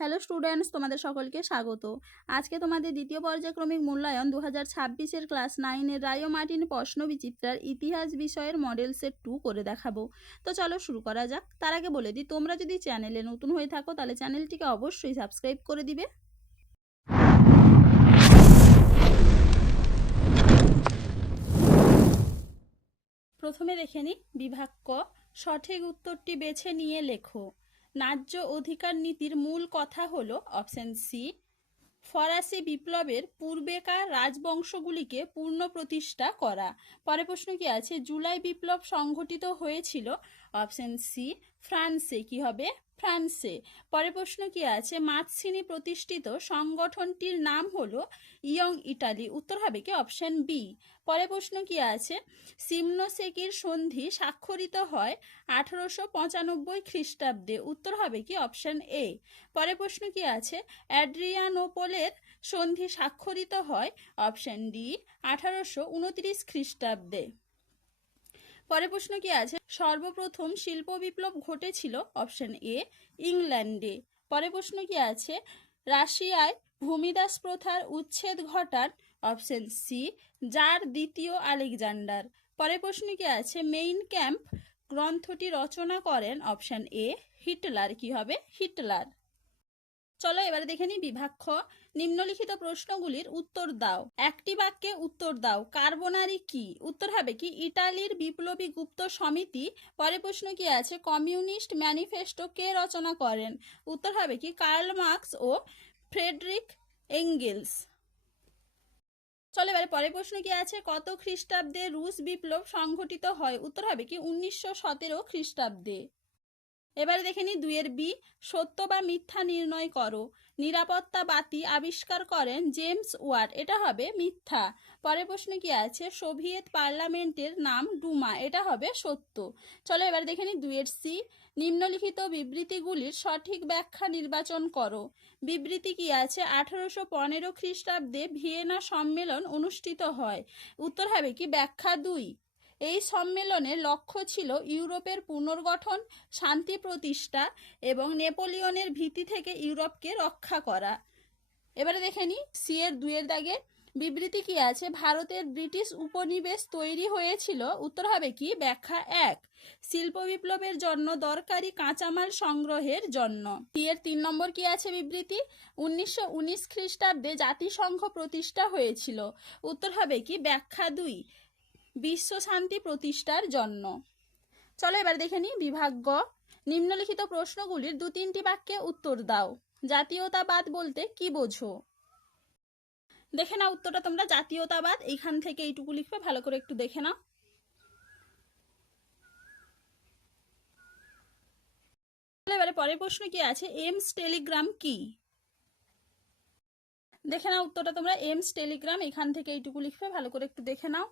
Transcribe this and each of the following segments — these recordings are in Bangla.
হ্যালো স্টুডেন্টস, তোমাদের সকলকে স্বাগত। আজকে তোমাদের দ্বিতীয় পর্যায়ক্রমিক মূল্যায়ন 2026-এর ক্লাস 9-এর রায়ো মার্টিন প্রশ্নবিচিত্রার ইতিহাস বিষয়ের মডেল সেট 2 করে দেখাবো। তো চলো শুরু করা যাক। তার আগে বলে দিই, তোমরা যদি চ্যানেলে নতুন হয়ে থাকো তাহলে চ্যানেলটিকে অবশ্যই সাবস্ক্রাইব করে দিবে। প্রথমে দেখে নিই বিভাগ ক। সঠিক উত্তরটি বেছে নিয়ে লেখো। ন্যায্য অধিকার নীতির মূল কথা হলো অপশন সি, ফরাসি বিপ্লবের পূর্বেকার রাজবংশগুলিকে পূর্ণ প্রতিষ্ঠা করা। পরের প্রশ্ন কি আছে? জুলাই বিপ্লব সংঘটিত হয়েছিল অপশন সি, ফ্রান্সে। কি হবে? ফ্রান্সে। পরের প্রশ্ন কি আছে? মাতসিনি প্রতিষ্ঠিত সংগঠনটির নাম হলো ইয়ং ইটালি। উত্তর হবে কি? Option B. পরের প্রশ্ন কি আছে? সিমনোসেকির সন্ধি স্বাক্ষরিত হয় 1895 খ্রিস্টাব্দে। উত্তর হবে কি? Option A. পরের প্রশ্ন কি আছে? অ্যাড্রিয়ানোপোলের সন্ধি স্বাক্ষরিত হয় অপশন ডি 1829 খ্রিস্টাব্দে। পরের প্রশ্ন কি আছে? সর্বপ্রথম শিল্প বিপ্লব ঘটেছিল অপশন এ ইংল্যান্ডে। পরের প্রশ্ন কি আছে? রাশিয়ায় ভূমিদাস প্রথার উচ্ছেদ ঘটান অপশন সি জার দ্বিতীয় আলেকজান্ডার। পরের প্রশ্ন কি আছে? মেইন ক্যাম্প গ্রন্থটি রচনা করেন অপশন এ হিটলার। কি হবে? হিটলার। চলো এবারে দেখে নিই বিভাগ খ। নিম্নলিখিত প্রশ্নগুলির উত্তর দাও। একটি বাক্যে উত্তর দাও। কার্বোনারি কি? উত্তর হবে কি? ইটালির বিপ্লবী গুপ্ত সমিতি। পরের প্রশ্ন কি আছে? কমিউনিস্ট ম্যানিফেস্টো কে রচনা করেন? উত্তর হবে কি? কার্ল মার্কস ও ফ্রেডরিক এঙ্গেলস। চলো এবারে পরের প্রশ্ন কি আছে? কত খ্রিস্টাব্দে রুশ বিপ্লব সংঘটিত হয়? উত্তর হবে কি? 1917 খ্রিস্টাব্দে। এবারে দেখে নি 2-এর বি। সত্য বা মিথ্যা নির্ণয় করো। নিরাপত্তা বাতি আবিষ্কার করেন জেমস ওয়াট। এটা হবে মিথ্যা। পরের প্রশ্ন কি আছে? সোভিয়েত পার্লামেন্টের নাম ডুমা। এটা হবে সত্য। চলো এবার দেখে নি 2-এর সি। নিম্নলিখিত বিবৃতিগুলির সঠিক ব্যাখ্যা নির্বাচন করো। বিবৃতি কি আছে? 1815 খ্রিস্টাব্দে ভিয়েনা সম্মেলন অনুষ্ঠিত হয়। উত্তর হবে কি? ব্যাখ্যা 2। এই সম্মেলনের লক্ষ্য ছিল ইউরোপের পুনর্গঠন, শান্তি প্রতিষ্ঠা এবং নেপোলিয়নের ভীতি থেকে ইউরোপকে রক্ষা করা। এবারে দেখে নি সি এর 2-এর দাগে। বিবৃতি কি আছে? ভারতের ব্রিটিশ উপনিবেশ তৈরি হয়েছিল। উত্তর হবে কি? ব্যাখ্যা 1। শিল্প বিপ্লবের জন্য দরকারি কাঁচামাল সংগ্রহের জন্য। সি এর 3 নম্বর কি আছে বিবৃতি? 1919 খ্রিস্টাব্দে জাতিসংঘ প্রতিষ্ঠা হয়েছিল। উত্তর হবে কি? ব্যাখ্যা 2। বিশ্ব শান্তি প্রতিষ্ঠার জন্য। চলো এবার দেখে নিই বিভাগ গ। নিম্নলিখিত প্রশ্নগুলির 2-3টি বাক্যে উত্তর দাও। জাতীয়তাবাদ বলতে কি বোঝো? দেখে নাও উত্তরটা তোমরা। জাতীয়তাবাদ এইখান থেকে এইটুকু লিখবে, ভালো করে একটু দেখে নাও। এবারে পরের প্রশ্ন কি আছে? এমস টেলিগ্রাম কি? দেখে নাও উত্তরটা তোমরা। এমস টেলিগ্রাম এখান থেকে এইটুকু লিখবে, ভালো করে একটু দেখে নাও।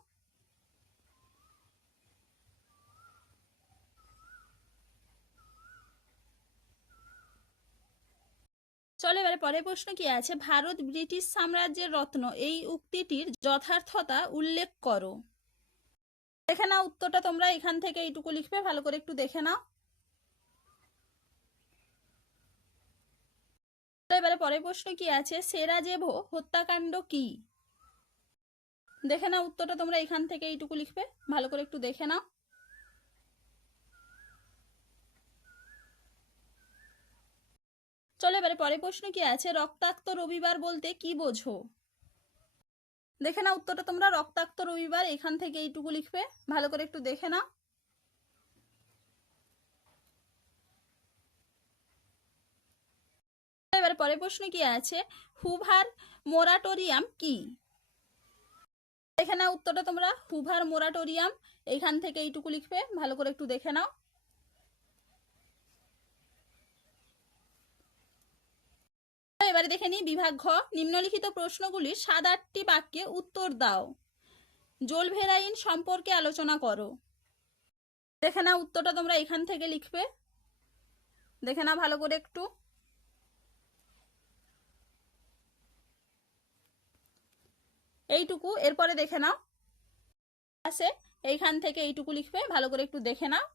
চলো এবারে পরের প্রশ্ন কি আছে? ভারত ব্রিটিশ সাম্রাজ্যের রত্ন এই উক্তিটির যথার্থতা উল্লেখ করো। দেখে নাও উত্তরটা তোমরা। এখান থেকে এইটুকু লিখবে, ভালো করে একটু দেখে নাও। এবারে পরের প্রশ্ন কি আছে? সেরাজেভো হত্যাকাণ্ড কি? দেখে নাও উত্তরটা তোমরা। এখান থেকে এইটুকু লিখবে, ভালো করে একটু দেখে নাও। চলো এবারে পরের প্রশ্ন কি আছে? রক্তাক্ত রবিবার বলতে কি বোঝো? দেখে নাও উত্তরটা তোমরা। রক্তাক্ত রবিবার এখান থেকে এইটুকু লিখবে, ভালো করে একটু দেখে নাও। এবারে পরের প্রশ্ন কি আছে? হুভার মোরাটোরিয়াম কি? দেখে নাও উত্তরটা তোমরা। হুভার মোরাটোরিয়াম এখান থেকে এইটুকু লিখবে, ভালো করে একটু দেখে নাও। এবারে দেখে নিই বিভাগ ঘ। নিম্নলিখিত প্রশ্নগুলির 7-8টি বাক্যে উত্তর দাও। জোলভেরাইন সম্পর্কে আলোচনা করো। দেখে নাও উত্তরটা তোমরা। এখান থেকে লিখবে, দেখে নাও ভালো করে একটু। এইটুকু। এরপরে দেখে নাও আছে, এইখান থেকে এইটুকু লিখবে, ভালো করে একটু দেখে নাও।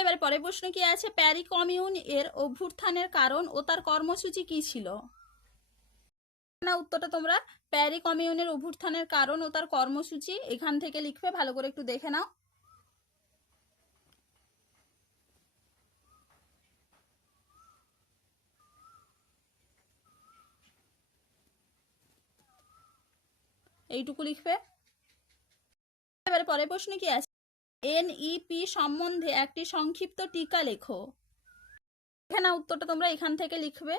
এবার পরের প্রশ্ন কি আছে, প্যারি কমিউন এর অভ্যুত্থানের কারণ ও তার কর্মসূচি কি ছিল? না, উত্তরটা তোমরা প্যারি কমিউনের অভ্যুত্থানের কারণ ও তার কর্মসূচি এখান থেকে লিখবে, ভালো করে একটু দেখে নাও। এইটুকু লিখবে। এবার পরের প্রশ্ন কি আছে, এনইপি সম্বন্ধে একটি সংক্ষিপ্ত টিকা লেখো। দেখে নাও, উত্তরটা তোমরা এখান থেকে লিখবে,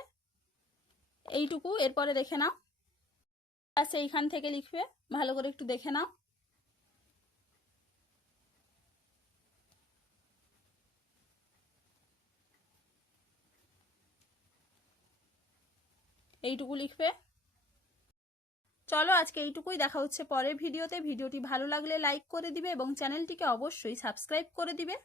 এইটুকু, এরপরে দেখে নাও। আচ্ছা, এইখান থেকে লিখবে, ভালো করে একটু দেখে নাও। এইটুকু লিখবে। চলো আজকে এইটুকুই, দেখা হচ্ছে পরের ভিডিওতে। ভিডিওটি ভালো লাগলে লাইক করে দিবে এবং চ্যানেলটিকে অবশ্যই সাবস্ক্রাইব করে দিবে।